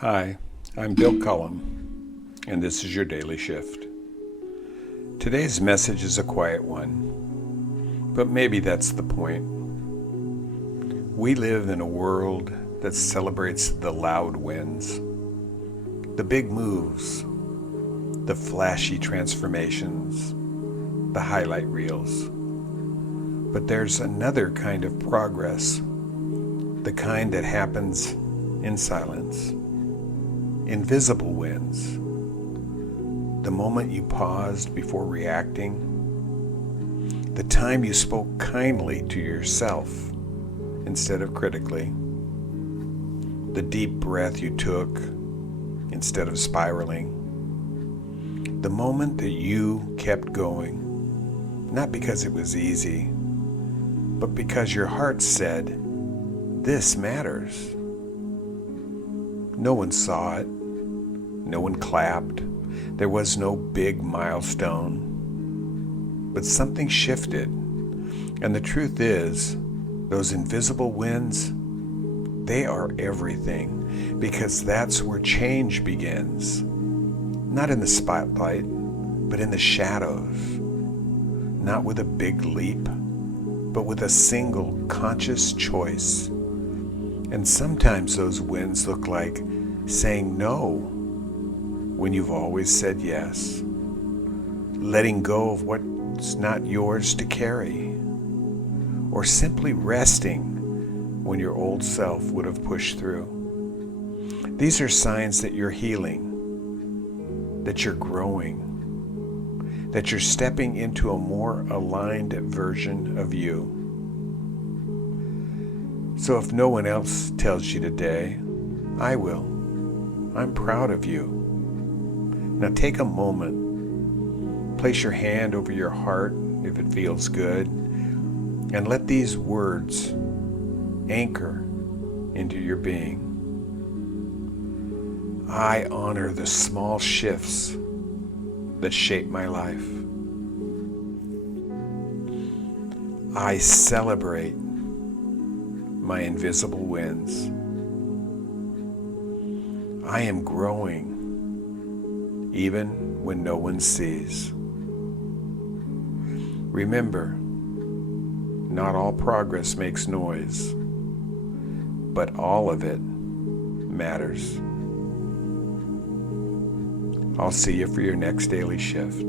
Hi, I'm Bill Cullum, and this is your Daily Shift. Today's message is a quiet one, but maybe that's the point. We live in a world that celebrates the loud wins, the big moves, the flashy transformations, the highlight reels. But there's another kind of progress, the kind that happens in silence. Invisible wins. The moment you paused before reacting. The time you spoke kindly to yourself instead of critically. The deep breath you took instead of spiraling. The moment that you kept going, not because it was easy, but because your heart said, "This matters." No one saw it. No one clapped. There was no big milestone. But something shifted. And the truth is, those invisible wins, they are everything, because that's where change begins. Not in the spotlight, but in the shadows. Not with a big leap, but with a single conscious choice. And sometimes those wins look like saying no when you've always said yes, letting go of what's not yours to carry, or simply resting when your old self would have pushed through. These are signs that you're healing, that you're growing, that you're stepping into a more aligned version of you. So if no one else tells you today, I will. I'm proud of you. Now take a moment, place your hand over your heart if it feels good, and let these words anchor into your being. I honor the small shifts that shape my life. I celebrate my invisible wins. I am growing even when no one sees. Remember, not all progress makes noise, but all of it matters. I'll see you for your next daily shift.